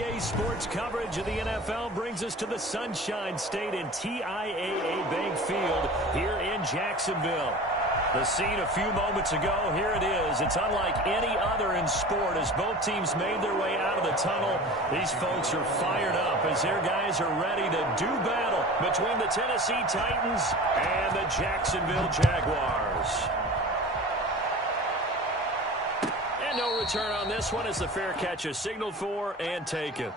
NBA sports coverage of the NFL brings us to the Sunshine State and TIAA Bank Field here in Jacksonville. The scene a few moments ago, here it is. It's unlike any other in sport as both teams made their way out of the tunnel. These folks are fired up as their guys are ready to do battle between the Tennessee Titans and the Jacksonville Jaguars. And no return on this one as the fair catch is signaled for and taken.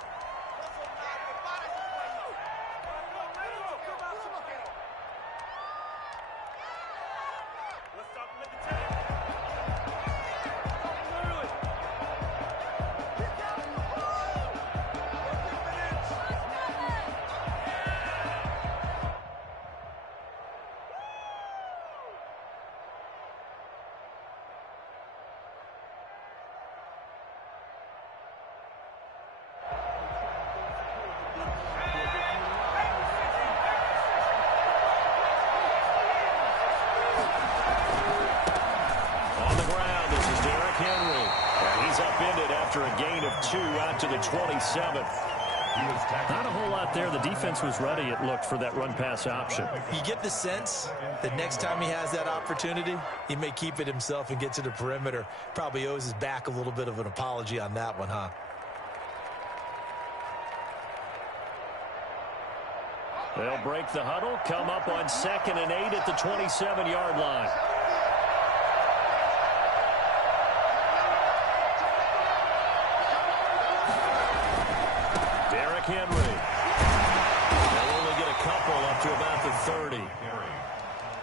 To the 27th. Not a whole lot there. The defense was ready, it looked, for that run-pass option. You get the sense that next time he has that opportunity, he may keep it himself and get to the perimeter. Probably owes his back a little bit of an apology on that one, huh? They'll break the huddle, come up on 2nd and 8 at the 27-yard line. Henry. They'll only get a couple up to about the 30.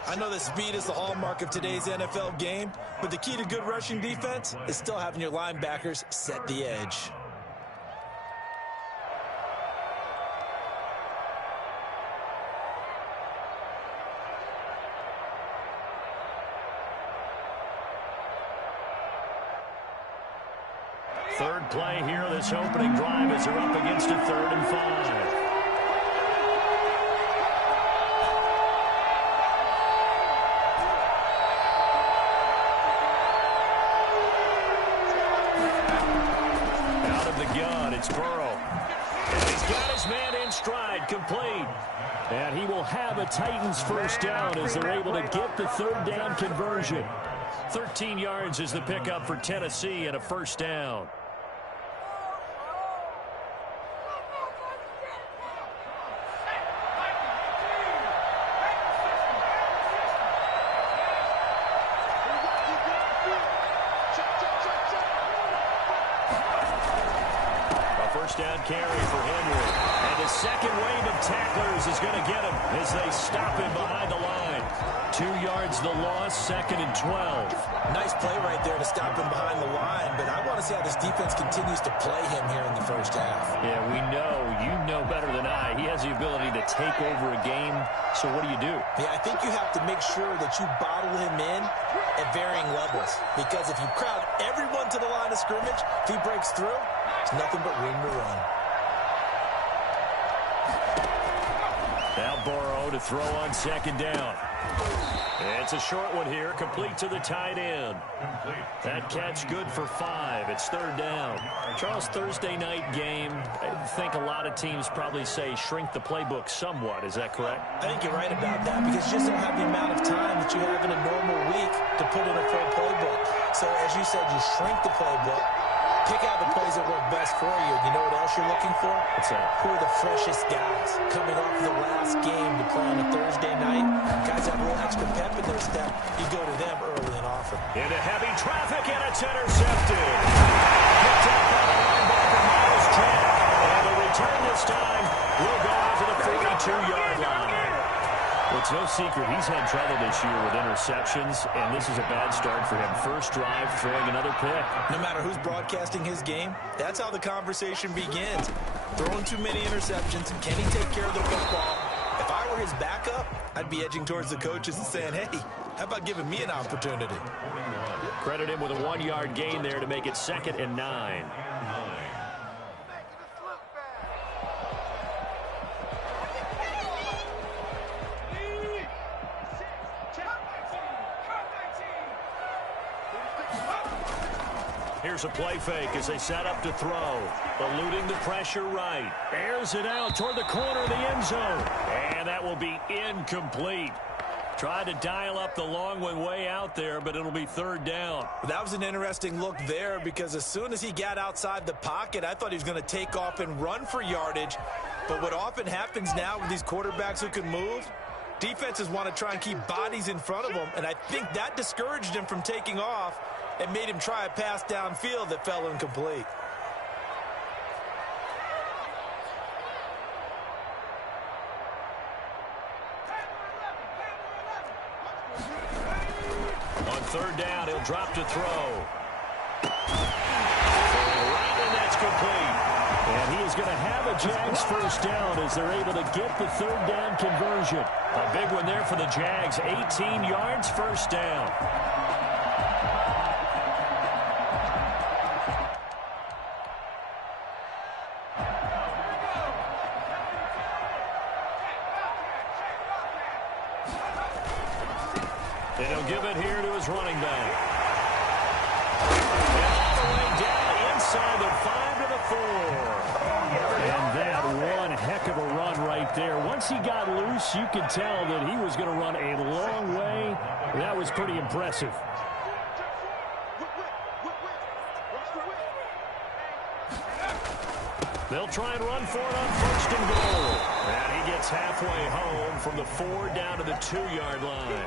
I know that speed is the hallmark of today's NFL game, but the key to good rushing defense is still having your linebackers set the edge. Third play here, this opening drive as they're up against a 3rd and 5. Out of the gun, it's Burrow. And he's got his man in stride, complete. And he will have a Titans first down as they're able to get the 3rd down conversion. 13 yards is the pickup for Tennessee and a first down. Down carry for Henry. And the second wave of tacklers is going to get him as they stop him behind the line. 2 yards the loss, 2nd and 12. Nice play right there to stop him behind the line, but I want to see how this defense continues to play him here in the first half. Yeah, we know. You know better than I. He has the ability to take over a game, so what do you do? Yeah, I think you have to make sure that you bottle him in at varying levels, because if you crowd everyone to the line of scrimmage, if he breaks through, it's nothing but room to run. Now Burrow to throw on 2nd down. It's a short one here, complete to the tight end. That catch good for 5. It's 3rd down. Charles, Thursday night game, I think a lot of teams probably say shrink the playbook somewhat. Is that correct? I think you're right about that because you just don't have the amount of time that you have in a normal week to put in a full playbook. So as you said, you shrink the playbook. Pick out the plays that work best for you. You know what else you're looking for? What's that? Who are the freshest guys coming off the last game to play on a Thursday night? Guys have a little extra pep in their step. You go to them early and often. Into heavy traffic, and it's intercepted. Picked up by the linebacker, Miles Jack. And the return this time will go out to the 42-yard line. Well, it's no secret he's had trouble this year with interceptions, and this is a bad start for him. First drive, throwing another pick. No matter who's broadcasting his game, that's how the conversation begins. Throwing too many interceptions, can he take care of the football? If I were his backup, I'd be edging towards the coaches and saying, hey, how about giving me an opportunity? Credit him with a 1-yard gain there to make it 2nd and 9. Here's a play fake as they set up to throw. Eluding the pressure right. Airs it out toward the corner of the end zone. And that will be incomplete. Tried to dial up the long one way out there, but it'll be third down. That was an interesting look there because as soon as he got outside the pocket, I thought he was going to take off and run for yardage. But what often happens now with these quarterbacks who can move, defenses want to try and keep bodies in front of them, and I think that discouraged him from taking off and made him try a pass downfield that fell incomplete. On third down, he'll drop to throw. Right, and that's complete. And he is going to have a Jags first down as they're able to get the third down conversion. A big one there for the Jags. 18 yards, first down. And he'll give it here to his running back. And all the way down inside the 5 to the 4. And that one heck of a run right there. Once he got loose, you could tell that he was going to run a long way. That was pretty impressive. They'll try and run for it on first and goal. And he gets halfway home from the 4 down to the 2-yard line.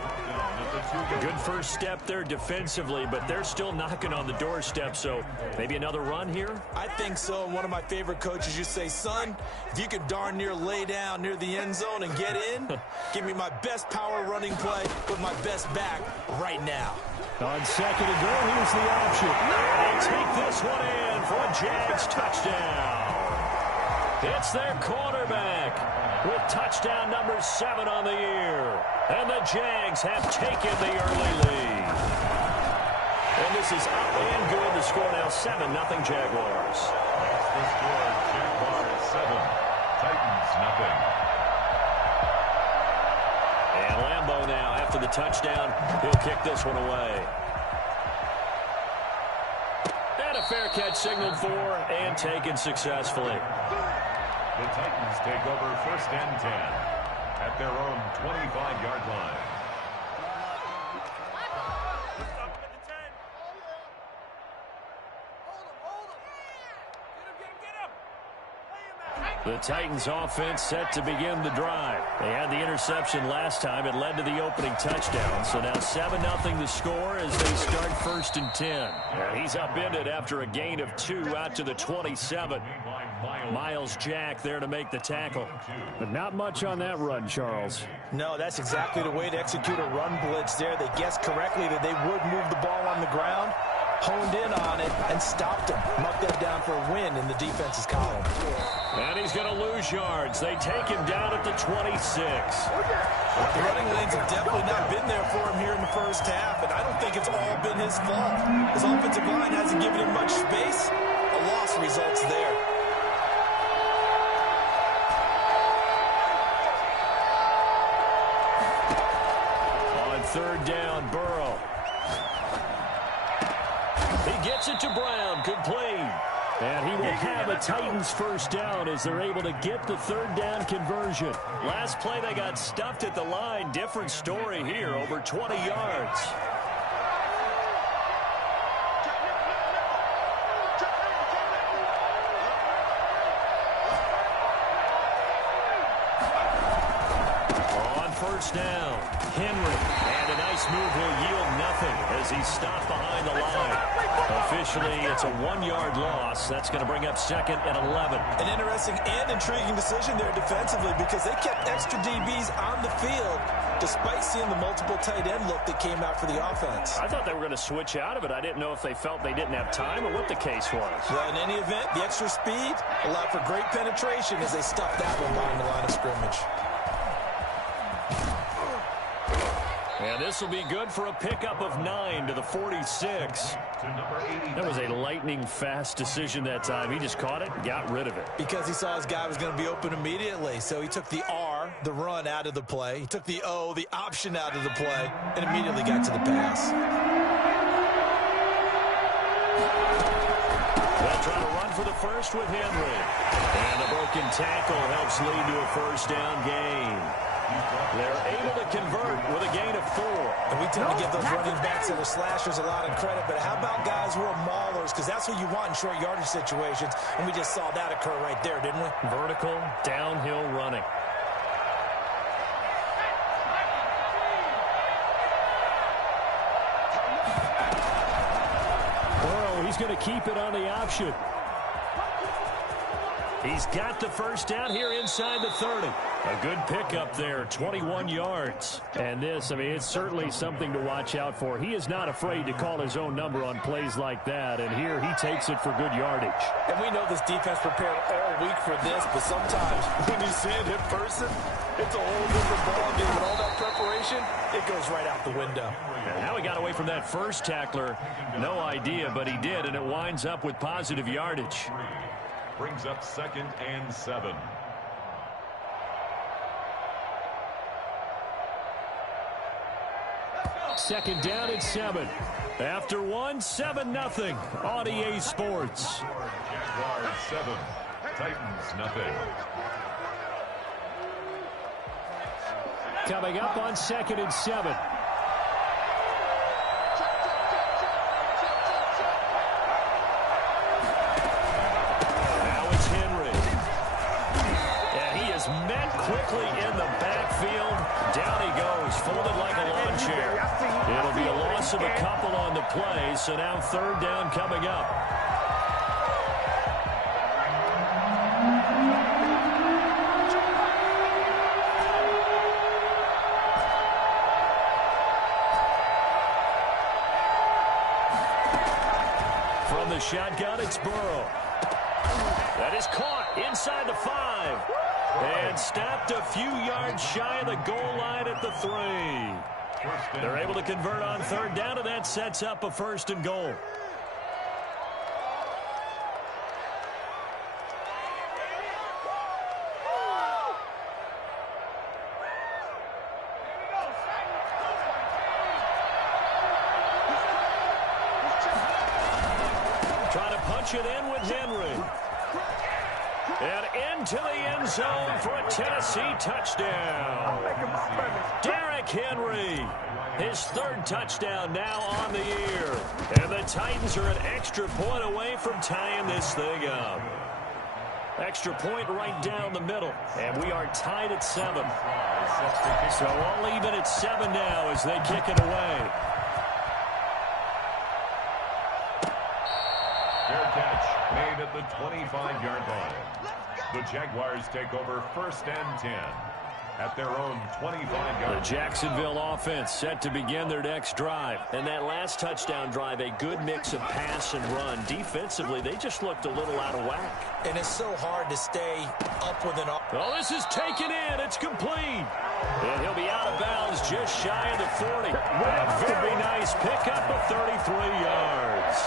Good first step there defensively, but they're still knocking on the doorstep, so maybe another run here? I think so. And one of my favorite coaches used to say, son, if you could darn near lay down near the end zone and get in, give me my best power running play with my best back right now. On second and goal, here's the option. And they take this one in for a Jags touchdown. It's their quarterback with touchdown number 7 on the year. And the Jags have taken the early lead. And this is up and good. The score now 7-0 Jaguars. That's the score. Jaguars 7, Titans nothing. And Lambeau now, after the touchdown, he'll kick this one away. And a fair catch signaled for and taken successfully. The Titans take over first and 10 at their own 25-yard line. The Titans offense set to begin the drive. They had the interception last time. It led to the opening touchdown. So now 7-0 the score as they start first and 10. And he's upended after a gain of 2 out to the 27. Miles Jack there to make the tackle. But not much on that run, Charles. No, that's exactly the way to execute a run blitz there. They guessed correctly that they would move the ball on the ground, honed in on it, and stopped him. Knocked that down for a win in the defense's column. And he's going to lose yards. They take him down at the 26. The running lanes have definitely not been there for him here in the first half, and I don't think it's all been his fault. His offensive line hasn't given him much space. A loss results there. On third down, Burrow. He gets it to Brown, complete. And he will have a Titans first down as they're able to get the third down conversion. Last play, they got stuffed at the line. Different story here, over 20 yards. On first down, Henry. And a nice move will yield nothing as he's stopped behind the line. Officially, it's a 1-yard loss. That's going to bring up second and 11. An interesting and intriguing decision there defensively because they kept extra DBs on the field despite seeing the multiple tight end look that came out for the offense. I thought they were going to switch out of it. I didn't know if they felt they didn't have time or what the case was. Well, in any event, the extra speed allowed for great penetration as they stuffed that one behind the line of scrimmage. And this will be good for a pickup of 9 to the 46. That was a lightning-fast decision that time. He just caught it and got rid of it. Because he saw his guy was going to be open immediately. So he took the R, the run, out of the play. He took the O, the option, out of the play, and immediately got to the pass. trying to run for the first with Henry. And the broken tackle helps lead to a first down gain. They're able to convert with a gain of 4. And we tend to give those running backs that are slashers a lot of credit, but how about guys who are maulers? Because that's what you want in short yardage situations, and we just saw that occur right there, didn't we? Vertical, downhill running. Burrow, he's going to keep it on the option. He's got the first down here inside the 30. A good pickup there, 21 yards. And this, I mean, it's certainly something to watch out for. He is not afraid to call his own number on plays like that, and here he takes it for good yardage. And we know this defense prepared all week for this, but sometimes when you see it in person, it's a whole different ballgame. And all that preparation, it goes right out the window. And how he got away from that first tackler, no idea, but he did, and it winds up with positive yardage. Brings up 2nd and 7. Second down and 7. After 7-0 on EA Sports. Jaguars 7, Titans nothing. Coming up on 2nd and 7. Met quickly in the backfield. Down he goes, folded like a lawn chair. It'll be a loss of a couple on the play, so now 3rd down coming up. From the shotgun, it's Burrow. That is caught inside the 5. And stopped a few yards shy of the goal line at the 3. They're able to convert on 3rd down, and that sets up a 1st and goal. Trying to punch it in with Henry. And into the end zone for a Tennessee touchdown. Derrick Henry, his 3rd touchdown now on the year. And the Titans are an extra point away from tying this thing up. Extra point right down the middle. And we are tied at 7. So all even at 7 now as they kick it away. Fair catch made at the 25-yard line. The Jaguars take over 1st and 10 at their own 25-yard line. The Jacksonville offense set to begin their next drive. And that last touchdown drive, a good mix of pass and run. Defensively, they just looked a little out of whack. And it's so hard to stay up with an... Oh, this is taken in. It's complete. And he'll be out of bounds just shy of the 40. A very nice pickup of 33 yards.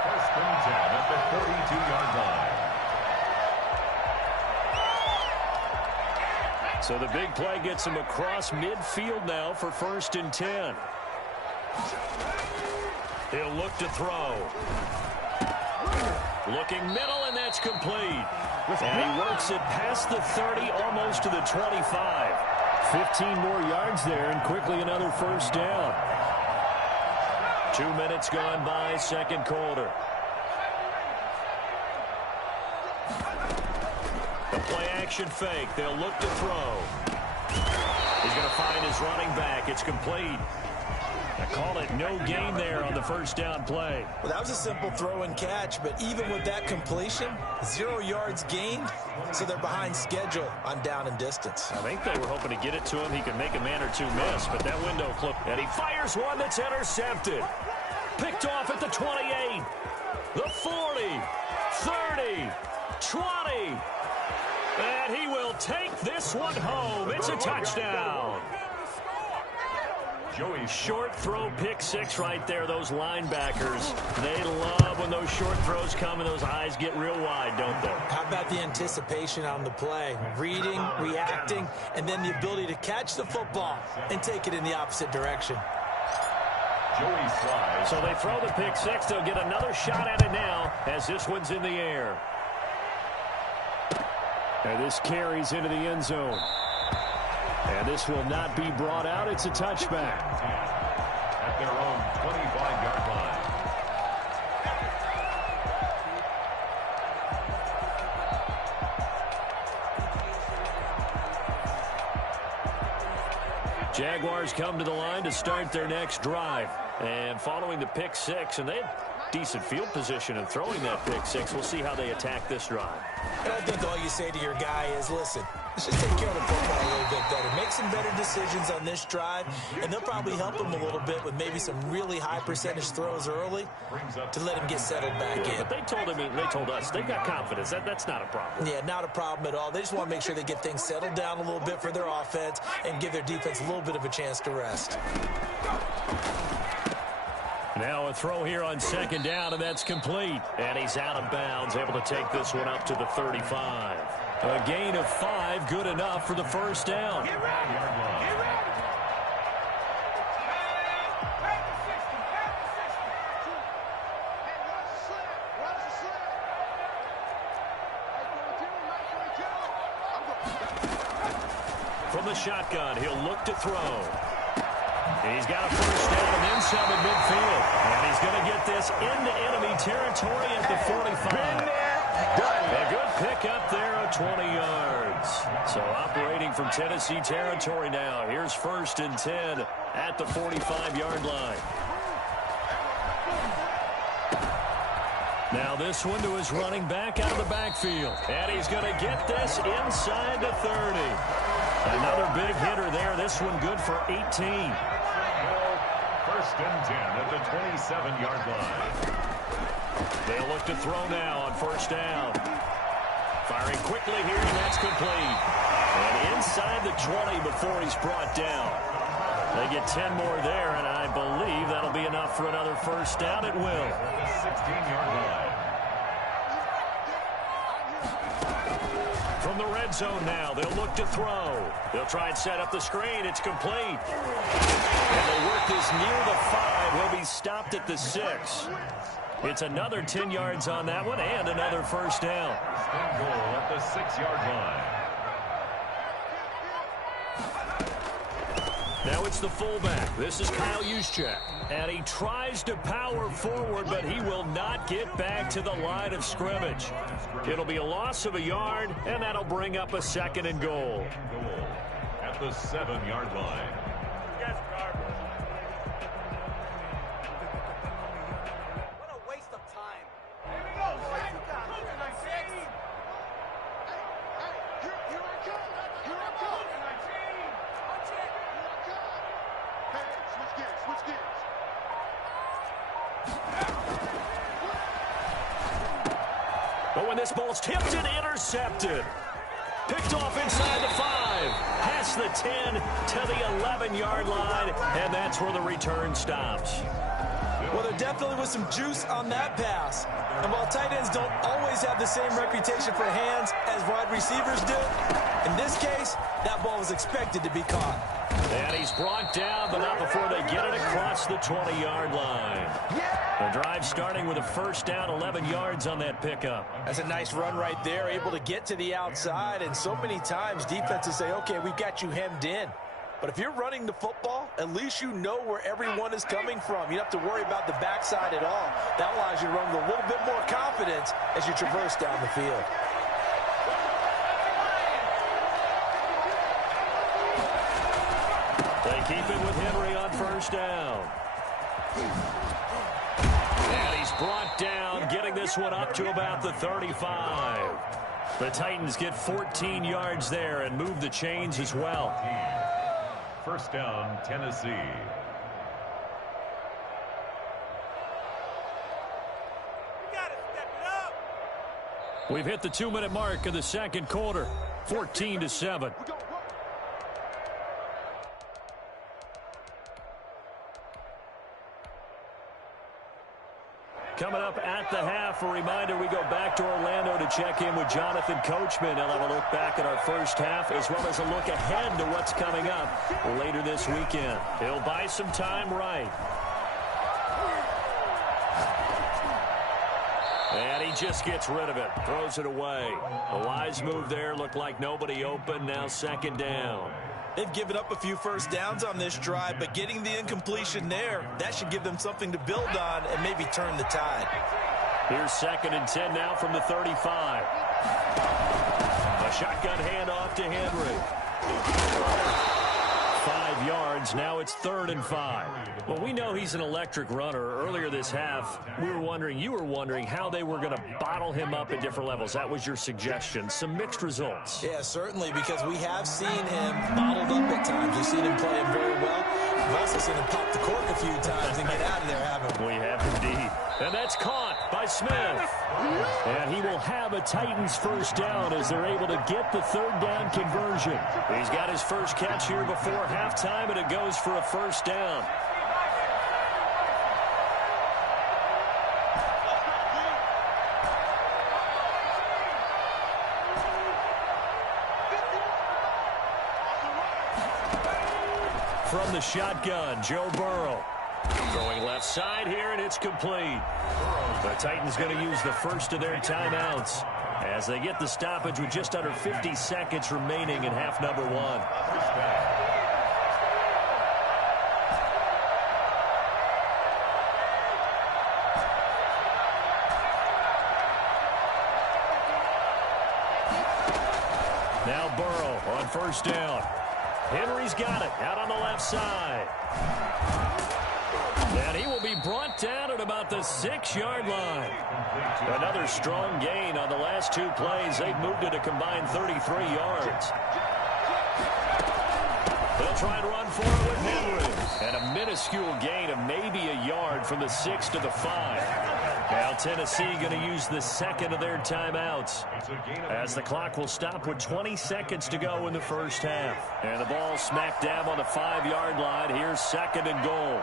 1st and 10 at the 42-yard line. So the big play gets him across midfield now for 1st and 10. He'll look to throw. Looking middle, and that's complete. And he works it past the 30, almost to the 25. 15 more yards there, and quickly another 1st down. 2 minutes gone by, 2nd quarter. The play-action fake. They'll look to throw. He's going to find his running back. It's complete. I call it no gain there on the 1st down play. Well, that was a simple throw and catch, but even with that completion, 0 yards gained, so they're behind schedule on down and distance. I think they were hoping to get it to him. He could make a man or two miss, but that window closed. And he fires one that's intercepted. Picked off at the 28, the 40, 30, 20. And he will take this one home. It's a touchdown. Joey. Short throw, pick 6 right there. Those linebackers, they love when those short throws come and those eyes get real wide, don't they? How about the anticipation on the play? Reading, reacting, and then the ability to catch the football and take it in the opposite direction. Joey slides. So they throw the pick 6. They'll get another shot at it now. as this one's in the air. And this carries into the end zone. And this will not be brought out. It's a touchback. At their own 25-yard line. Jaguars come to the line to start their next drive. And following the pick six, and they had decent field position in throwing that pick six. We'll see how they attack this drive. And I think all you say to your guy is, listen, let's just take care of the football a little bit better. Make some better decisions on this drive, and they'll probably help him a little bit with maybe some really high percentage throws early to let him get settled back in. But they told us they've got confidence. That's not a problem. Yeah, not a problem at all. They just want to make sure they get things settled down a little bit for their offense and give their defense a little bit of a chance to rest. Now a throw here on second down, and that's complete. And he's out of bounds, able to take this one up to the 35. A gain of 5, good enough for the first down. Get ready. Get ready. From the shotgun, he'll look to throw. He's got a first down and then some at midfield. And he's going to get this into enemy territory at the 45. A good pickup there of 20 yards. So operating from Tennessee territory now. Here's 1st and 10 at the 45-yard line. Now this one to his running back out of the backfield. And he's going to get this inside the 30. Another big hitter there. This one good for 18. 1st and 10 at the 27-yard line. They'll look to throw now on 1st down. Firing quickly here, and that's complete. And inside the 20 before he's brought down. They get 10 more there, and I believe that'll be enough for another first down. It will. 16-yard line. From the red zone now, they'll look to throw. They'll try and set up the screen. It's complete. And they work this near the 5. He'll be stopped at the 6. It's another 10 yards on that one and another first down. Spin goal at the 6-yard line. Now it's the fullback. This is Kyle Juszczyk. And he tries to power forward, but he will not get back to the line of scrimmage. It'll be a loss of a yard, and that'll bring up a 2nd and goal. At the 7-yard line. What a waste of time. Here we go. But when this ball's tipped and intercepted. Picked off inside the 5. Past the 10 to the 11-yard line. And that's where the return stops. Well, there definitely was some juice on that pass. And while tight ends don't always have the same reputation for hands as wide receivers do, in this case, that ball was expected to be caught. And he's brought down, but not before they get it across the 20-yard line. The drive starting with a first down, 11 yards on that pickup. That's a nice run right there, able to get to the outside. And so many times defenses say, okay, we've got you hemmed in. But if you're running the football, at least you know where everyone is coming from. You don't have to worry about the backside at all. That allows you to run with a little bit more confidence as you traverse down the field. They keep it with Henry on first down. And he's brought down, getting this one up to about the 35. The Titans get 14 yards there and move the chains as well. First down, Tennessee. We've hit the 2-minute mark of the second quarter. 14-7. Coming up at the half, a reminder, we go back to Orlando to check in with Jonathan Coachman. He'll have a look back at our first half as well as a look ahead to what's coming up later this weekend. He'll buy some time right. And he just gets rid of it, throws it away. A wise move there, looked like nobody open, now second down. They've given up a few first downs on this drive, but getting the incompletion there, that should give them something to build on and maybe turn the tide. Here's 2nd and 10 now from the 35. A shotgun handoff to Henry. 5 yards. Now it's 3rd and 5. Well, we know he's an electric runner. Earlier this half, you were wondering how they were going to bottle him up at different levels. That was your suggestion. Some mixed results. Yeah, certainly, because we have seen him bottled up at times. We've seen him play him very well. We've also seen him pop the cork a few times and get out of there, haven't we? We have indeed. And that's caught by Smith. And he will have a Titans first down as they're able to get the 3rd down conversion. He's got his first catch here before halftime, and it goes for a first down. From the shotgun, Joe Burrow. Throwing left side here, and it's complete. The Titans going to use the first of their timeouts as they get the stoppage with just under 50 seconds remaining in half number 1. Now Burrow on first down. Henry's got it out on the left side. And he will be brought down at about the 6-yard line. Another strong gain on the last 2 plays. They've moved it a combined 33 yards. They'll try and run for it with Henry. And a minuscule gain of maybe a yard from the 6 to the 5. Now Tennessee going to use the 2nd of their timeouts as the clock will stop with 20 seconds to go in the first half. And the ball smack dab on the 5-yard line. Here's 2nd and goal.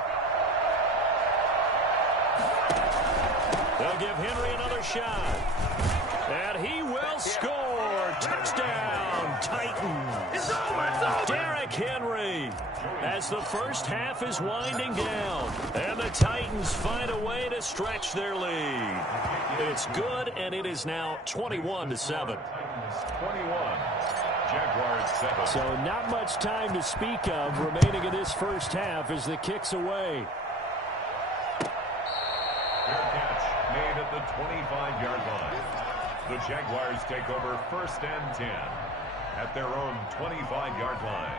They'll give Henry another shot. And he will score. Touchdown, Titans. Derrick Henry as the first half is winding down. And the Titans find a way to stretch their lead. It's good, and it is now 21-7. 21. Jaguars 7. So not much time to speak of remaining in this first half as the kick's away. Made at the 25-yard line. The Jaguars take over 1st and 10 at their own 25-yard line.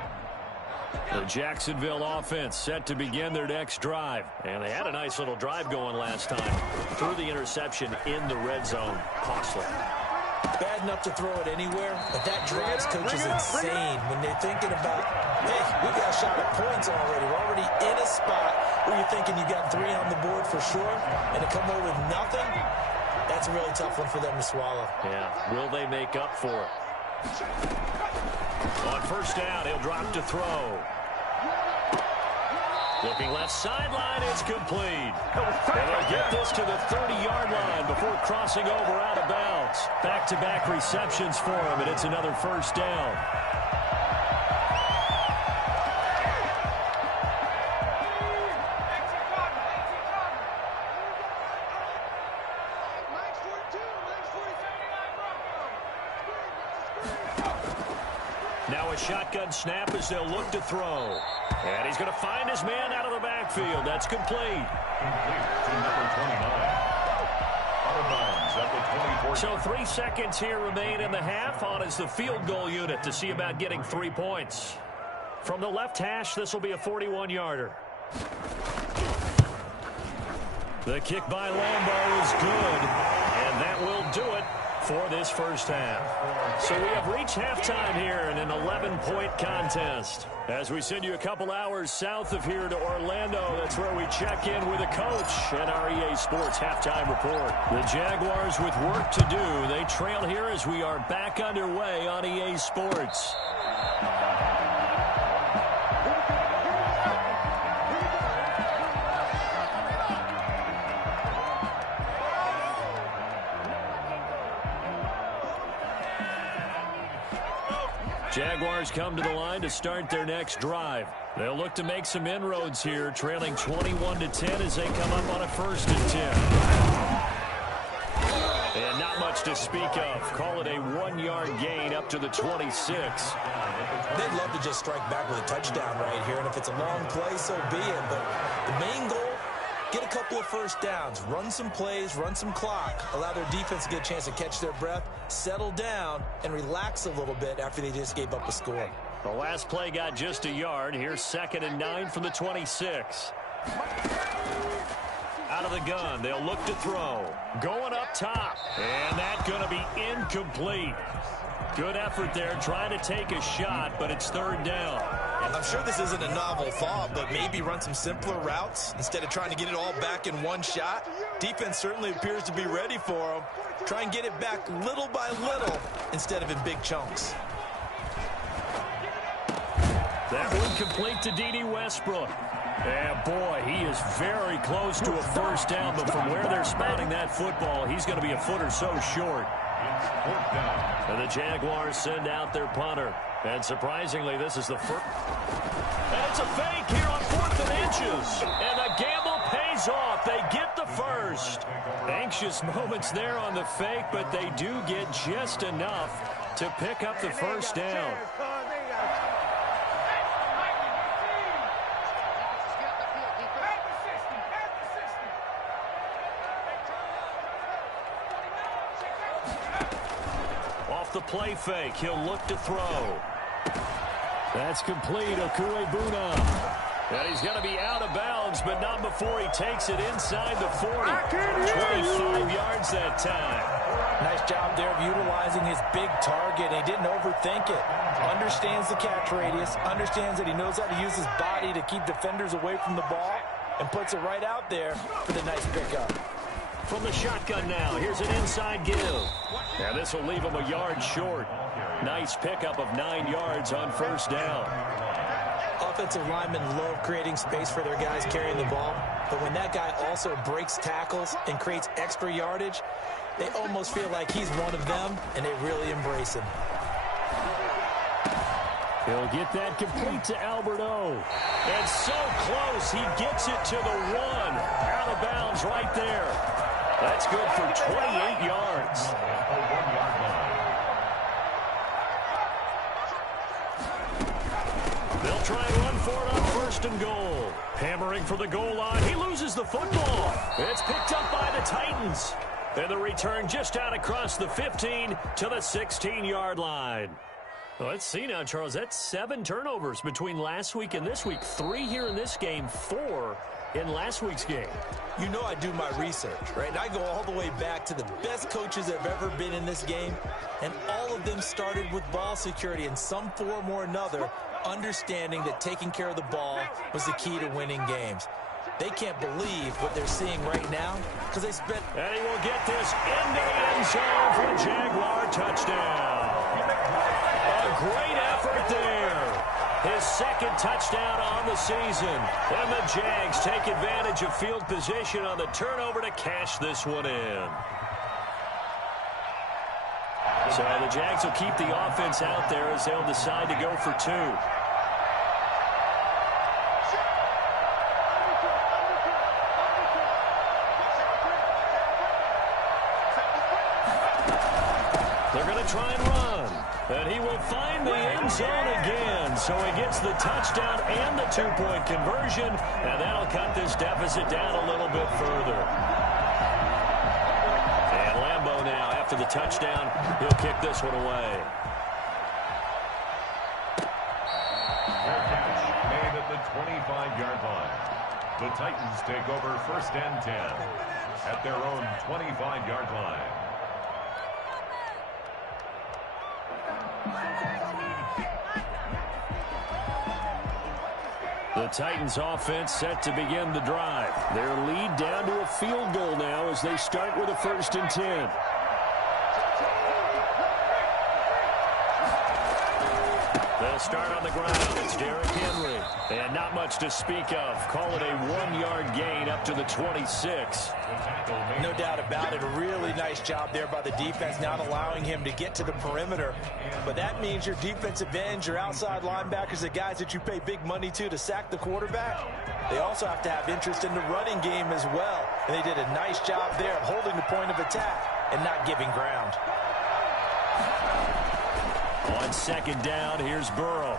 The Jacksonville offense set to begin their next drive. And they had a nice little drive going last time. Threw the interception in the red zone. Costly. Bad enough to throw it anywhere, but that drives coaches insane when they're thinking about, hey, we got a shot at points already. We're already in a spot where you're thinking you got 3 on the board for sure, and to come away with nothing, that's a really tough one for them to swallow. Yeah, will they make up for it? On first down, he'll drop to throw. Looking left sideline, it's complete. And they'll get this to the 30-yard line before crossing over out of bounds. Back-to-back receptions for him, and it's another first down. Now a shotgun snap as they'll look to throw. And he's going to find his man out of the backfield. That's complete. Complete to number 29. Out of bounds at the 24. So 3 seconds here remain in the half. On is the field goal unit to see about getting 3 points. From the left hash, this will be a 41-yarder. The kick by Lambeau is good. And that will do it for this first half. So we have reached halftime here in an 11-point contest. As we send you a couple hours south of here to Orlando, that's where we check in with a coach and our EA Sports halftime report. The Jaguars with work to do. They trail here as we are back underway on EA Sports. Jaguars come to the line to start their next drive. They'll look to make some inroads here, trailing 21-10 as they come up on a 1st and 10. And not much to speak of. Call it a 1-yard gain up to the 26. They'd love to just strike back with a touchdown right here, and if it's a long play, so be it. But the main goal, get a couple of first downs, run some plays, run some clock, allow their defense to get a chance to catch their breath, settle down, and relax a little bit after they just gave up a score. The last play got just a yard. Here's 2nd and 9 from the 26. Out of the gun, they'll look to throw. Going up top, and that's going to be incomplete. Good effort there, trying to take a shot, but it's 3rd down. I'm sure this isn't a novel thought, but maybe run some simpler routes instead of trying to get it all back in one shot. Defense certainly appears to be ready for them. Try and get it back little by little instead of in big chunks. That one complete to D.D. Westbrook. And boy, he is very close to a first down, but from where they're spotting that football, he's going to be a foot or so short. And the Jaguars send out their punter. And surprisingly, this is the first. And it's a fake here on 4th and inches. And the gamble pays off. They get the first. Anxious moments there on the fake, but they do get just enough to pick up the first down. The play fake. He'll look to throw. That's complete. Okuebuna. And he's going to be out of bounds, but not before he takes it inside the 40. 25 yards that time. Nice job there of utilizing his big target. He didn't overthink it. Understands the catch radius. Understands that he knows how to use his body to keep defenders away from the ball. And puts it right out there for the nice pickup. From the shotgun now, here's an inside give. And this will leave him a yard short. Nice pickup of 9 yards on first down. Offensive linemen love creating space for their guys carrying the ball. But when that guy also breaks tackles and creates extra yardage, they almost feel like he's one of them, and they really embrace him. He'll get that complete to Albert O. And so close, he gets it to the 1. Out of bounds right there. That's good for 28 yards. They'll try and run for it on 1st and goal. Hammering for the goal line. He loses the football. It's picked up by the Titans. And the return just out across the 15 to the 16-yard line. Well, let's see now, Charles. That's 7 turnovers between last week and this week. 3 here in this game, 4 in last week's game. You know I do my research, right? And I go all the way back to the best coaches that have ever been in this game, and all of them started with ball security in some form or another, understanding that taking care of the ball was the key to winning games. They can't believe what they're seeing right now because they spent... And he will get this into the end zone for a Jaguar touchdown. A great effort there. His 2nd touchdown on the season. And the Jags take advantage of field position on the turnover to cash this one in. So the Jags will keep the offense out there as they'll decide to go for 2. They're going to try and run. And he will find the end zone again. So he gets the touchdown and the 2-point conversion. And that'll cut this deficit down a little bit further. And Lambeau now, after the touchdown, he'll kick this one away. Fair catch made at the 25-yard line. The Titans take over 1st and 10 at their own 25-yard line. The Titans offense set to begin the drive. Their lead down to a field goal now as they start with a 1st and 10. They'll start on the ground. It's Derrick Henry. And not much to speak of. Call it a 1-yard gain up to the 26. No doubt about it. A really nice job there by the defense, not allowing him to get to the perimeter. But that means your defensive ends, your outside linebackers, the guys that you pay big money to sack the quarterback, they also have to have interest in the running game as well. And they did a nice job there of holding the point of attack. and not giving ground. On second down, here's Burrow.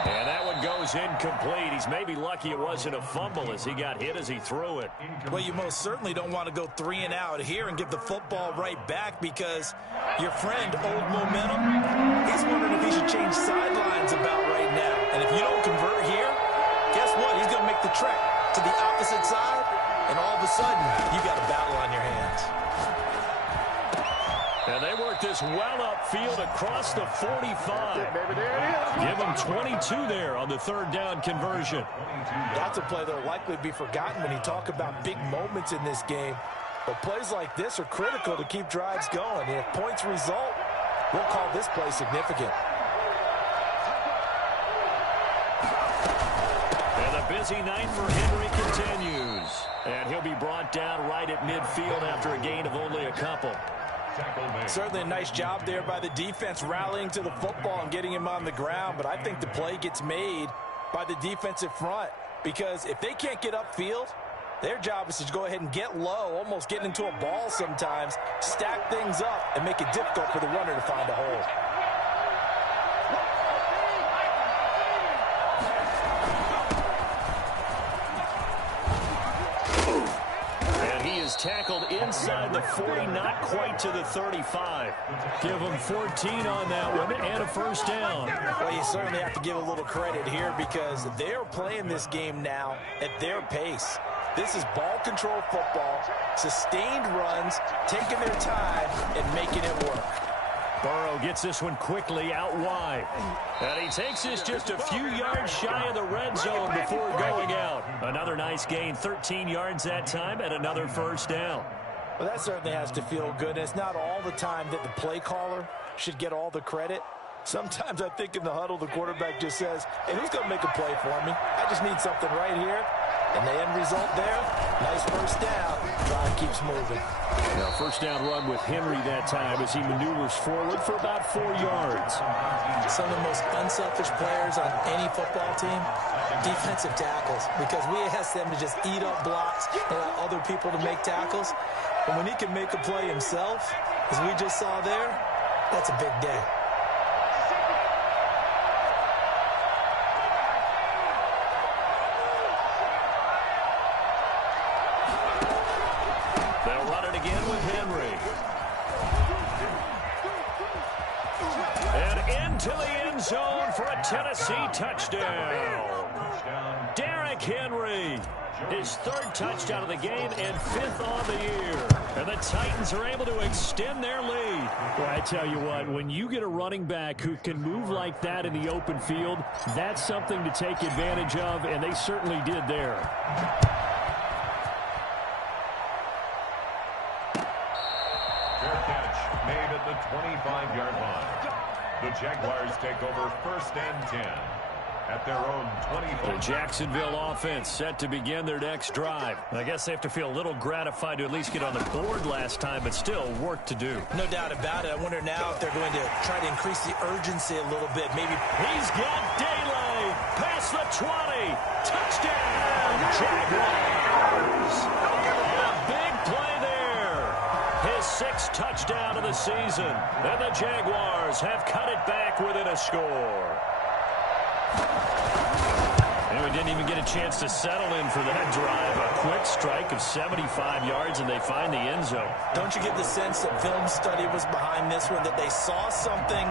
And that one goes incomplete. He's maybe lucky it wasn't a fumble as he got hit as he threw it. Well, you most certainly don't want to go 3 and out here and give the football right back because your friend, Old Momentum, he's wondering if he should change sidelines about right now. And if you don't convert here, guess what? He's going to make the trek to the opposite side, and all of a sudden, you got a battle on your hands. And they work this well upfield across the 45. Give them 22 there on the third down conversion. That's a play that will likely be forgotten when you talk about big moments in this game. But plays like this are critical to keep drives going. And if points result, we'll call this play significant. And the busy night for Henry continues. And he'll be brought down right at midfield after a gain of only a couple. Certainly a nice job there by the defense rallying to the football and getting him on the ground, but I think the play gets made by the defensive front because if they can't get upfield, their job is to go ahead and get low, almost get into a ball sometimes, stack things up, and make it difficult for the runner to find a hole. Tackled inside the 40, not quite to the 35. Give them 14 on that one and a first down. Well, you certainly have to give a little credit here because they're playing this game now at their pace. This is ball control football, sustained runs, taking their time and making it work. Burrow gets this one quickly out wide. And he takes this just a few yards shy of the red zone before going out. Another nice gain, 13 yards that time, and another first down. Well, that certainly has to feel good. It's not all the time that the play caller should get all the credit. Sometimes I think in the huddle, the quarterback just says, hey, who's going to make a play for me? I just need something right here. And the end result there, nice first down. Drive keeps moving. Now, first down run with Henry that time as he maneuvers forward for about 4 yards. Some of the most unselfish players on any football team, defensive tackles, because we ask them to just eat up blocks and allow other people to make tackles. And when he can make a play himself, as we just saw there, that's a big day. To the end zone for a Tennessee touchdown. Derrick Henry, his third touchdown of the game and 5th on the year. And the Titans are able to extend their lead. Well, I tell you what, when you get a running back who can move like that in the open field, that's something to take advantage of, and they certainly did there. Fair catch made at the 25-yard line. The Jaguars take over first and 10 at their own 25. The Jacksonville offense set to begin their next drive. I guess they have to feel a little gratified to at least get on the board last time, but still work to do. No doubt about it. I wonder now if they're going to try to increase the urgency a little bit. Maybe he's got Daly past the 20. Touchdown, Jaguars. A big play there. His 6th touchdown of the season. And the Jaguars have cut it back within a score. And we didn't even get a chance to settle in for that drive. A quick strike of 75 yards, and they find the end zone. Don't you get the sense that film study was behind this one, that they saw something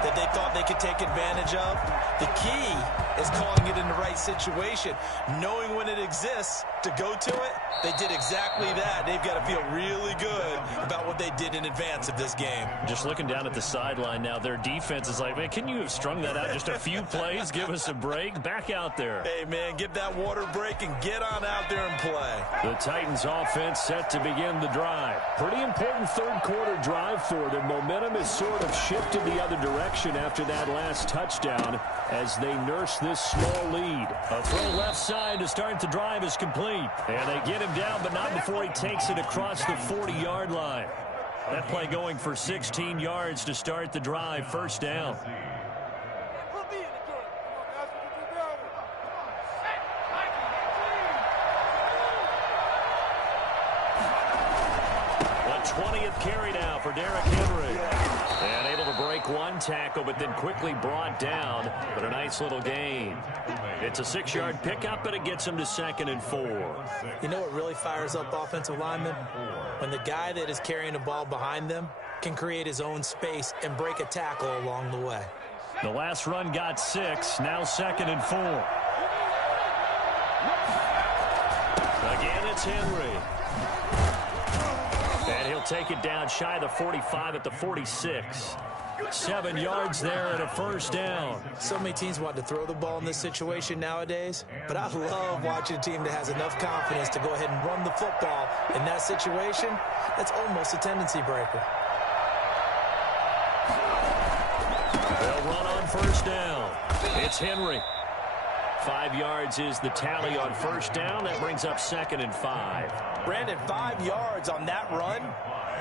that they thought they could take advantage of? The key is calling it in the right situation, knowing when it exists to go to it. They did exactly that. They've got to feel really good about what they did in advance of this game. Just looking down at the sideline now, their defense is like, man, can you have strung that out just a few plays? Give us a break. Back out there. Hey, man, give that water break and get on out there and play. The Titans offense set to begin the drive. Pretty important third quarter drive for them. Momentum has sort of shifted the other direction after that last touchdown as they nurse this small lead. A throw left side to start the drive is complete. And they get him down, but not before he takes it across the 40-yard line. That play going for 16 yards to start the drive. First down. A 5th carry now for Derrick Henry. And able to break one tackle, but then quickly brought down. But a nice little gain. It's a 6-yard pickup, but it gets him to 2nd and 4. You know what really fires up offensive linemen? When the guy that is carrying the ball behind them can create his own space and break a tackle along the way. The last run got 6, now 2nd and 4. Again, it's Henry. And he'll take it down shy of the 45 at the 46. 7 yards there and a first down. So many teams want to throw the ball in this situation nowadays, but I love watching a team that has enough confidence to go ahead and run the football in that situation. That's almost a tendency breaker. They'll run on first down. It's Henry. 5 yards is the tally on first down. That brings up 2nd and 5. Brandon, 5 yards on that run.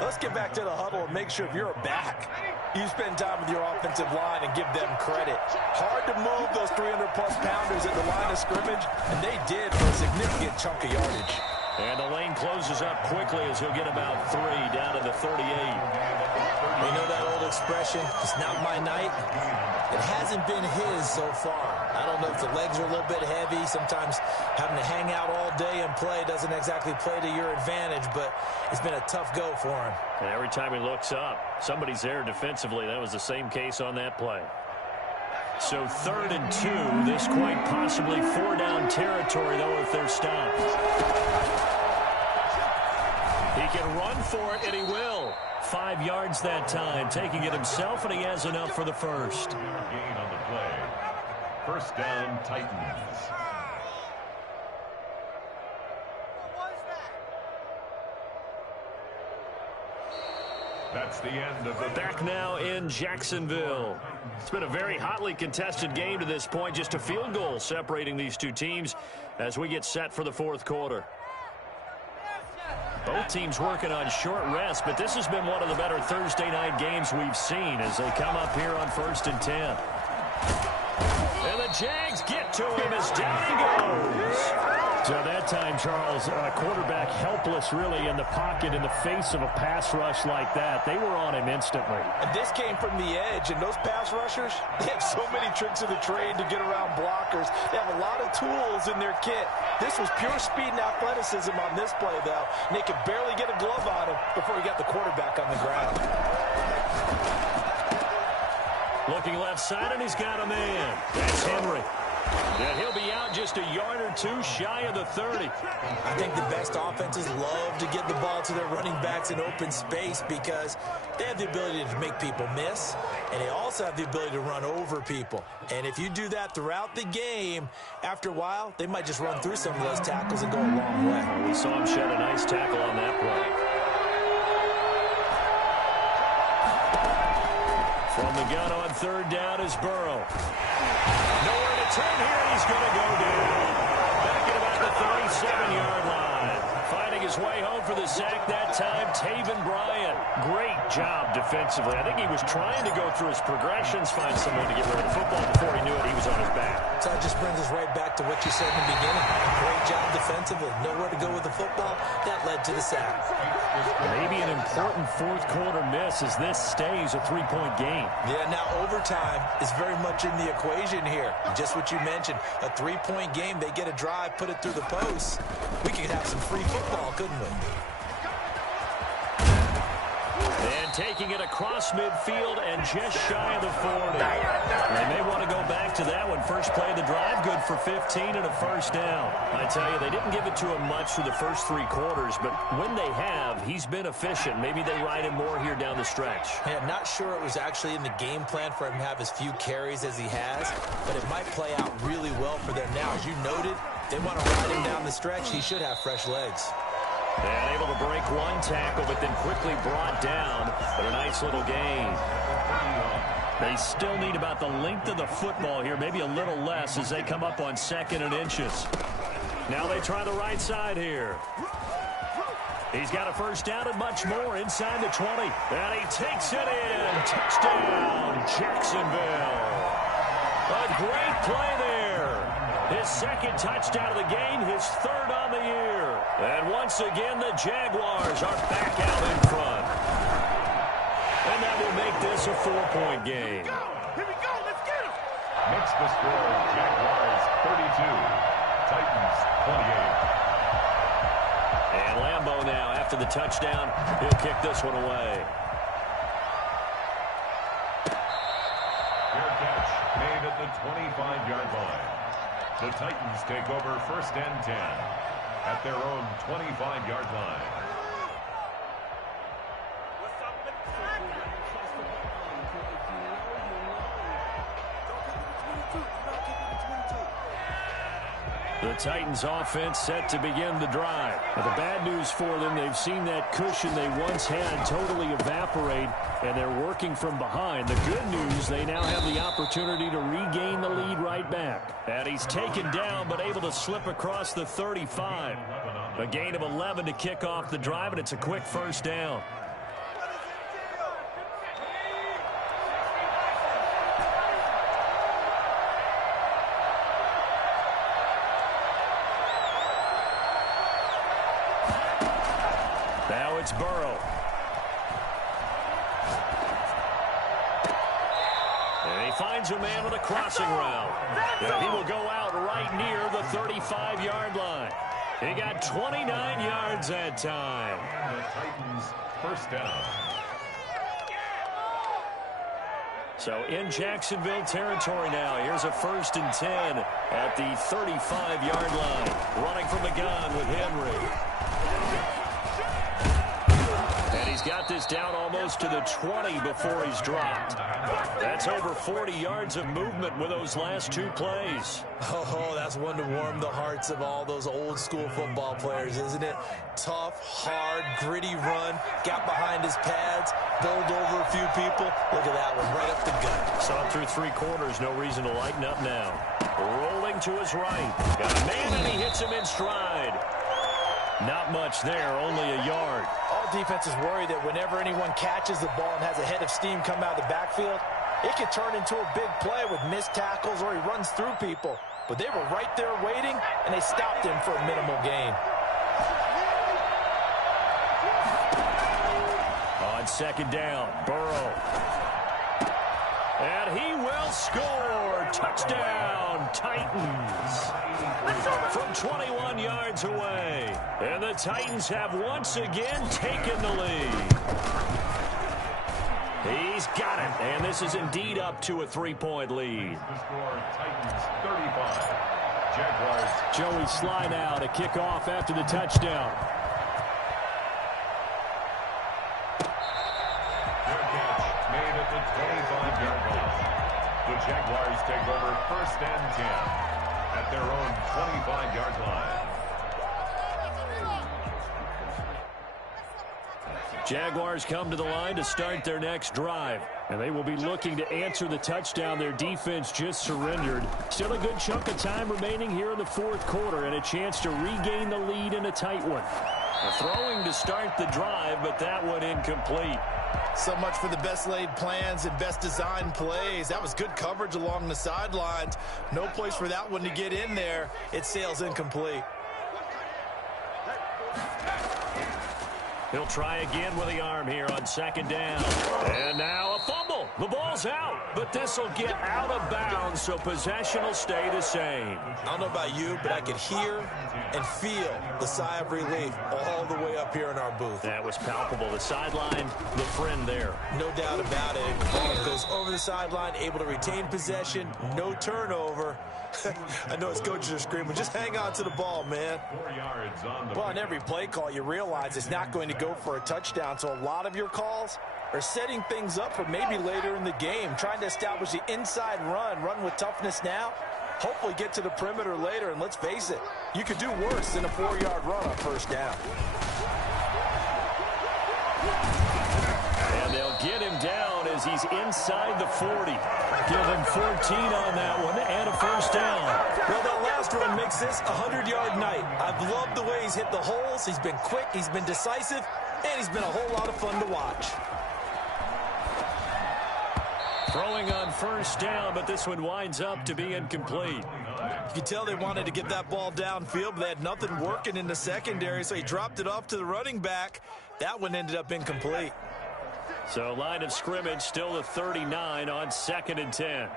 Let's get back to the huddle and make sure if you're a back, you spend time with your offensive line and give them credit. Hard to move those 300-plus pounders at the line of scrimmage, and they did for a significant chunk of yardage. And the lane closes up quickly as he'll get about 3 down to the 38. You know that old expression, it's not my night? It hasn't been his so far. I don't know if the legs are a little bit heavy. Sometimes having to hang out all day and play doesn't exactly play to your advantage, but it's been a tough go for him. And every time he looks up, somebody's there defensively. That was the same case on that play. So 3rd and 2. This quite possibly 4-down territory, though, if they're stopped. He can run for it, and he will. 5 yards that time, taking it himself, and he has enough for the first. Gain on the play. First down, Titans. That's the end of the... Back now in Jacksonville. It's been a very hotly contested game to this point. Just a field goal separating these two teams as we get set for the 4th quarter. Both teams working on short rest, but this has been one of the better Thursday night games we've seen as they come up here on 1st and 10. And the Jags get to him as down he goes. So that time, Charles, quarterback helpless really in the pocket in the face of a pass rush like that. They were on him instantly. And this came from the edge, and those pass rushers, they have so many tricks of the trade to get around blockers. They have a lot of tools in their kit. This was pure speed and athleticism on this play, though. And they could barely get a glove on him before he got the quarterback on the ground. Looking left side, and he's got a man. That's Henry. And he'll be out just a yard or two shy of the 30. I think the best offenses love to get the ball to their running backs in open space because they have the ability to make people miss, and they also have the ability to run over people. And if you do that throughout the game, after a while, they might just run through some of those tackles and go a long way. We saw him shed a nice tackle on that play. From the gun on 3rd down is Burrow. Nowhere to turn here. He's going to go down. Back at about the 37-yard line. Finding his way home for the sack that time, Taven Bryan. Great job defensively. I think he was trying to go through his progressions, find someone to get rid of the football. Before he knew it, he was on his back. So that just brings us right back to what you said in the beginning. Great job defensively. Nowhere to go with the football. That led to the sack. Maybe an important 4th quarter miss as this stays a 3-point game. Yeah, now overtime is very much in the equation here. Just what you mentioned, a 3-point game. They get a drive, put it through the post. We could have some free football, couldn't we? And taking it across midfield and just shy of the 40. They may want to go back to that one. First play of the drive, good for 15 and a first down. I tell you, they didn't give it to him much for the first 3 quarters, but when they have, he's been efficient. Maybe they ride him more here down the stretch. Yeah, I'm not sure it was actually in the game plan for him to have as few carries as he has, but it might play out really well for them now. As you noted, they want to ride him down the stretch. He should have fresh legs. And able to break one tackle, but then quickly brought down. But a nice little gain. They still need about the length of the football here, maybe a little less as they come up on 2nd and inches. Now they try the right side here. He's got a first down and much more inside the 20. And he takes it in. Touchdown, Jacksonville. A great play there. His 2nd touchdown of the game, his 3rd on the year. And once again, the Jaguars are back out in front. a 4-point game. Here we go. Let's get him. Makes the score Jaguars 32, Titans 28. And Lambeau now, after the touchdown, he'll kick this one away. Fair catch made at the 25-yard line. The Titans take over 1st and 10 at their own 25-yard line. What's up with the track? Don't kick it to 22. Do not kick it to 22. The Titans offense set to begin the drive. But the bad news for them, they've seen that cushion they once had totally evaporate, and they're working from behind. The good news, they now have the opportunity to regain the lead right back. And he's taken down, but able to slip across the 35. A gain of 11 to kick off the drive, and it's a quick first down. Now it's Burrow. And he finds a man with a crossing route. And he will go out right near the 35-yard line. He got 29 yards that time. The Titans first down. So in Jacksonville territory now. Here's a 1st and 10 at the 35-yard line. Running from the gun with Henry. He's got this down almost to the 20 before he's dropped. That's over 40 yards of movement with those last 2 plays. Oh, that's one to warm the hearts of all those old-school football players, isn't it? Tough, hard, gritty run. Got behind his pads, bowled over a few people. Look at that one, right up the gut. Saw it through 3 quarters. No reason to lighten up now. Rolling to his right. Got a man, and he hits him in stride. Not much there, only a yard. All defenses worry that whenever anyone catches the ball and has a head of steam come out of the backfield, it could turn into a big play with missed tackles or he runs through people. But they were right there waiting, and they stopped him for a minimal gain. On 2nd down, Burrow. And he will score. Touchdown, Titans. From 21 yards away. And the Titans have once again taken the lead. He's got it. And this is indeed up to a 3-point lead. The score Titans 35, Jaguars. Joey Sly now to kick off after the touchdown. Fair catch made at the 25-yard line. The Jaguars take over 1st and 10 at their own 25-yard line. Jaguars come to the line to start their next drive. And they will be looking to answer the touchdown their defense just surrendered. Still a good chunk of time remaining here in the 4th quarter and a chance to regain the lead in a tight one. Throwing to start the drive, but that one incomplete. So much for the best laid plans and best designed plays. That was good coverage along the sidelines. No place for that one to get in there. It sails incomplete. He'll try again with the arm here on 2nd down. And now a fumble. The ball's out, but this will get out of bounds, so possession will stay the same. I don't know about you, but I could hear and feel the sigh of relief all the way up here in our booth. That was palpable. The sideline, the friend there. No doubt about it. The ball goes over the sideline, able to retain possession, no turnover. I know his coaches are screaming, just hang on to the ball, man. 4 yards on the Well, on every play call, you realize it's not going to go for a touchdown, so a lot of your calls are setting things up for maybe later in the game, trying to establish the inside run with toughness now, hopefully get to the perimeter later, and let's face it, you could do worse than a 4-yard run on 1st down. And they'll get him down as he's inside the 40. Give him 14 on that one and a 1st down. Well, that last run makes this a 100-yard night. I've loved the way he's hit the holes. He's been quick, he's been decisive, and he's been a whole lot of fun to watch. Throwing on 1st down, but this one winds up to be incomplete. You can tell they wanted to get that ball downfield, but they had nothing working in the secondary, so he dropped it off to the running back. That one ended up incomplete. So line of scrimmage still the 39 on 2nd and 10.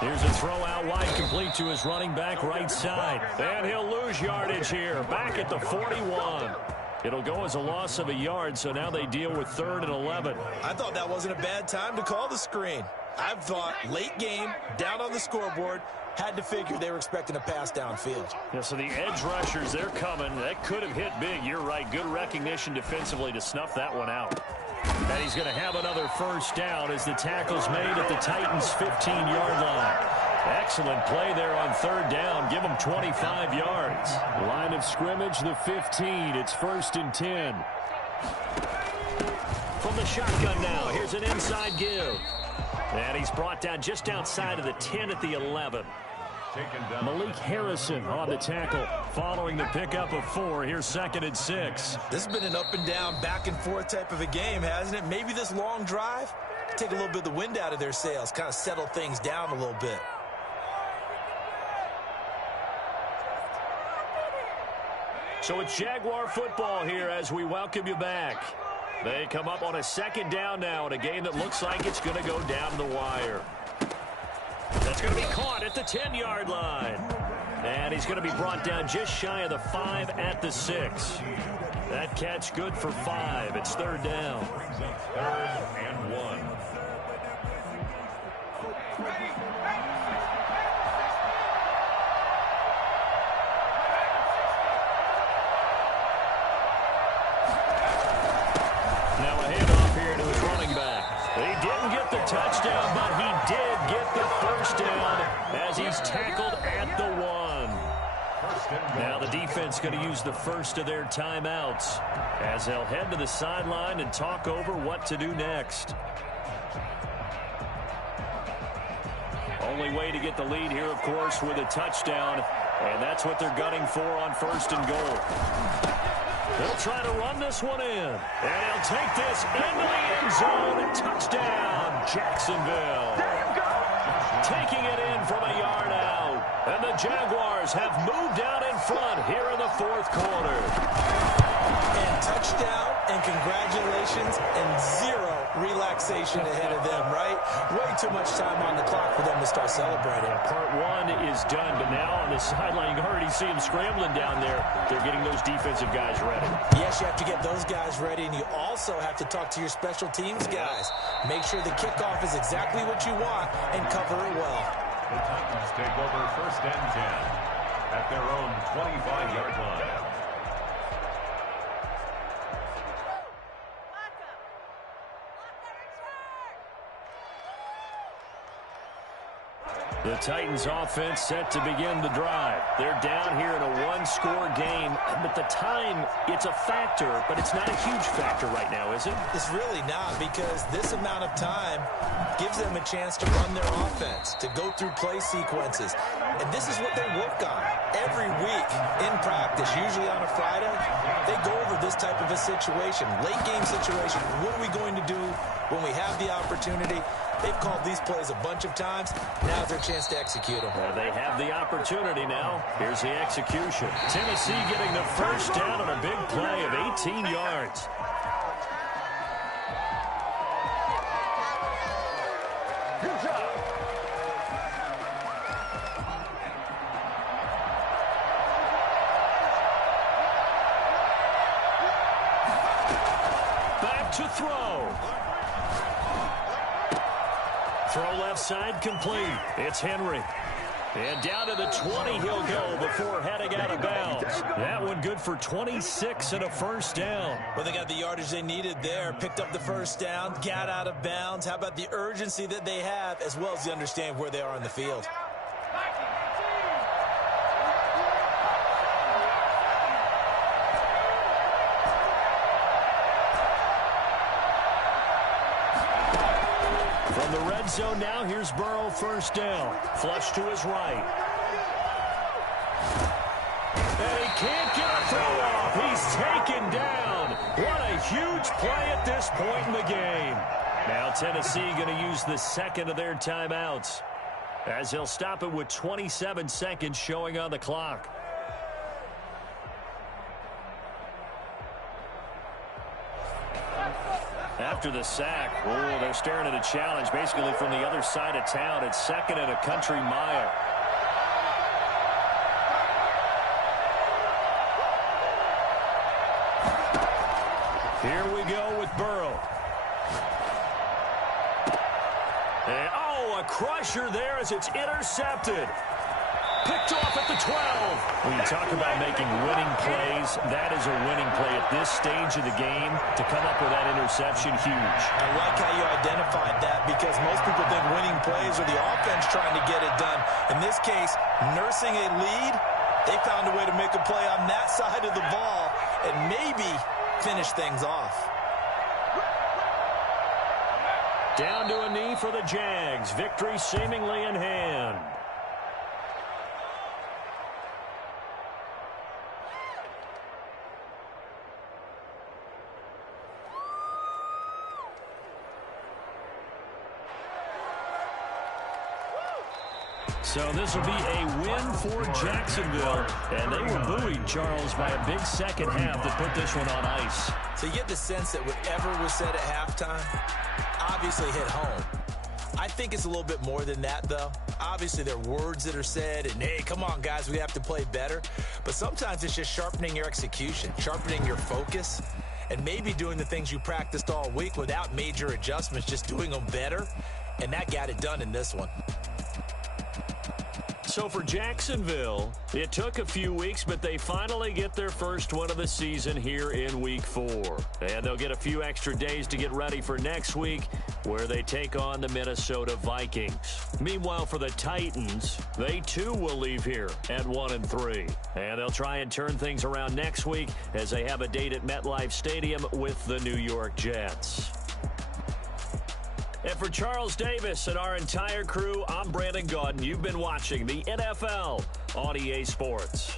Here's a throw out wide, complete to his running back right side. And he'll lose yardage here, back at the 41. It'll go as a loss of a yard, so now they deal with 3rd and 11. I thought that wasn't a bad time to call the screen. I've thought late game, down on the scoreboard, had to figure they were expecting a pass downfield. Yeah, so the edge rushers, they're coming. That could have hit big. You're right. Good recognition defensively to snuff that one out. And he's going to have another first down as the tackle's made at the Titans' 15-yard line. Excellent play there on 3rd down. Give them 25 yards. Line of scrimmage, the 15. It's 1st and 10. From the shotgun now, here's an inside give. And he's brought down just outside of the 10 at the 11. Malik Harrison on the tackle following the pickup of 4. Here's 2nd and 6. This has been an up and down, back and forth type of a game, hasn't it? Maybe this long drive take a little bit of the wind out of their sails, kind of settle things down a little bit. So it's Jaguar football here as we welcome you back. They come up on a 2nd down now in a game that looks like it's going to go down to the wire. That's going to be caught at the 10-yard line. And he's going to be brought down just shy of the 5 at the 6. That catch good for 5. It's 3rd down. 3rd and 1. Now a handoff here to his running back. He didn't get the touchdown, but he did get the first down as he's tackled at the 1. Now the defense going to use the first of their timeouts as they'll head to the sideline and talk over what to do next. Only way to get the lead here, of course, with a touchdown, and that's what they're gunning for on 1st and goal. They'll try to run this one in, and he'll take this into the end zone. Touchdown, Jacksonville. Taking it in from a yard out, and the Jaguars have moved out in front here in the 4th quarter. And touchdown, and congratulations, and 0 relaxation ahead of them, right? Way too much time on the clock for them to start celebrating. Part 1 is done, but now on the sideline, you can already see them scrambling down there. They're getting those defensive guys ready. Yes, you have to get those guys ready, and you also have to talk to your special teams guys. Make sure the kickoff is exactly what you want and cover it well. The Titans take over 1st and 10 at their own 25-yard line. The Titans offense set to begin the drive. They're down here in a 1-score game, but the time, it's a factor, but it's not a huge factor right now, is it? It's really not, because this amount of time gives them a chance to run their offense, to go through play sequences. And this is what they work on every week in practice, usually on a Friday. They go over this type of a situation, late game situation. What are we going to do when we have the opportunity? They've called these plays a bunch of times. Now's their chance to execute them. They have the opportunity now. Here's the execution. Tennessee getting the first down on a big play of 18 yards. Good job. Back to throw. Throw left side complete. It's Henry. And down to the 20 he'll go before heading out of bounds. That one good for 26 and a first down. Well, they got the yardage they needed there. Picked up the first down, got out of bounds. How about the urgency that they have, as well as they understand where they are on the field? From the red zone now, here's Burrow, first down. Flush to his right. And he can't get a throw off. He's taken down. What a huge play at this point in the game. Now Tennessee going to use the second of their timeouts, as they'll stop it with 27 seconds showing on the clock. After the sack, oh, they're staring at a challenge basically from the other side of town. It's 2nd and a country mile. Here we go with Burrow. And, oh, a crusher there as it's intercepted. Picked off at the 12. When you talk about making winning plays, that is a winning play at this stage of the game. To come up with that interception, huge. I like how you identified that because most people think winning plays are the offense trying to get it done. In this case, nursing a lead, they found a way to make a play on that side of the ball and maybe finish things off. Down to a knee for the Jags. Victory seemingly in hand. So this will be a win for Jacksonville. And they were buoyed, Charles, by a big second half that put this one on ice. So you get the sense that whatever was said at halftime obviously hit home. I think it's a little bit more than that, though. Obviously, there are words that are said, and, hey, come on, guys, we have to play better. But sometimes it's just sharpening your execution, sharpening your focus, and maybe doing the things you practiced all week without major adjustments, just doing them better. And that got it done in this one. So for Jacksonville, it took a few weeks, but they finally get their first one of the season here in Week 4. And they'll get a few extra days to get ready for next week, where they take on the Minnesota Vikings. Meanwhile, for the Titans, they too will leave here at 1-3. And they'll try and turn things around next week as they have a date at MetLife Stadium with the New York Jets. And for Charles Davis and our entire crew, I'm Brandon Gaudin. You've been watching the NFL on EA Sports.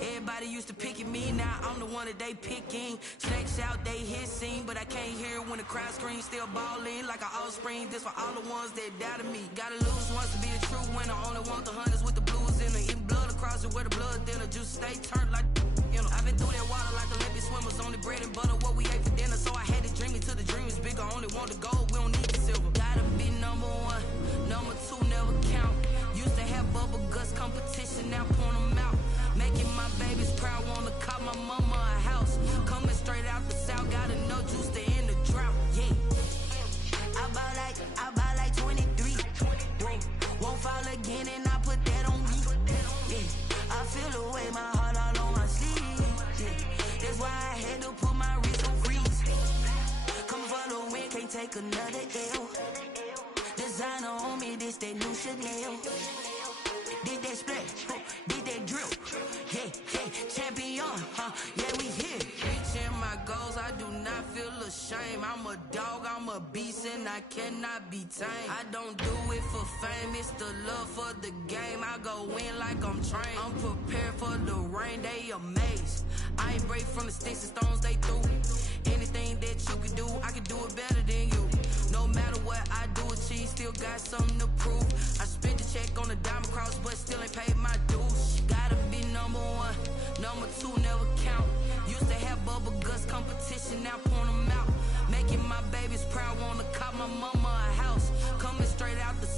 Everybody used to pick at me, now I'm the one that they picking. Snakes out, they hit scene, but I can't hear when the crowd screams. Still balling like an offspring. This for all the ones that doubted me. Gotta lose once to be a true winner. Only want the hunters with the blues in it. Eating blood across it where the blood thinner. Juice stay turned like, you know. I've been through that water like Olympic swimmers. Only bread and butter, what we ate for dinner. So I had to dream it till the dream is bigger. Only want the gold, we don't need the silver. Gotta be number one, number two never count. Used to have bubble guts competition, now point them out. Making my babies proud, wanna call my mama a house. Coming straight out the south, got enough juice to end the drought, yeah. I buy like 23. Won't fall again and I put that on me, yeah. I feel the way, my heart all on my sleeve, yeah. That's why I had to put my wrist on freeze. Coming for the win, can't take another L. Designer on me, this that new Chanel. Did that splash, did that drill, yeah, champion, yeah, we here. Reaching my goals, I do not feel ashamed. I'm a dog, I'm a beast, and I cannot be tamed. I don't do it for fame, it's the love for the game. I go in like I'm trained. I'm prepared for the rain, they amazed. I ain't break from the sticks and stones they threw. Anything that you can do, I can do it better than you. No matter what I do, achieve, still got something to prove. I spent the check on the diamond cross, but still ain't paid my dues. Gotta be number one, number two never count. Used to have bubble guts competition, now point them out. Making my babies proud, wanna call my mama a house. Coming straight out the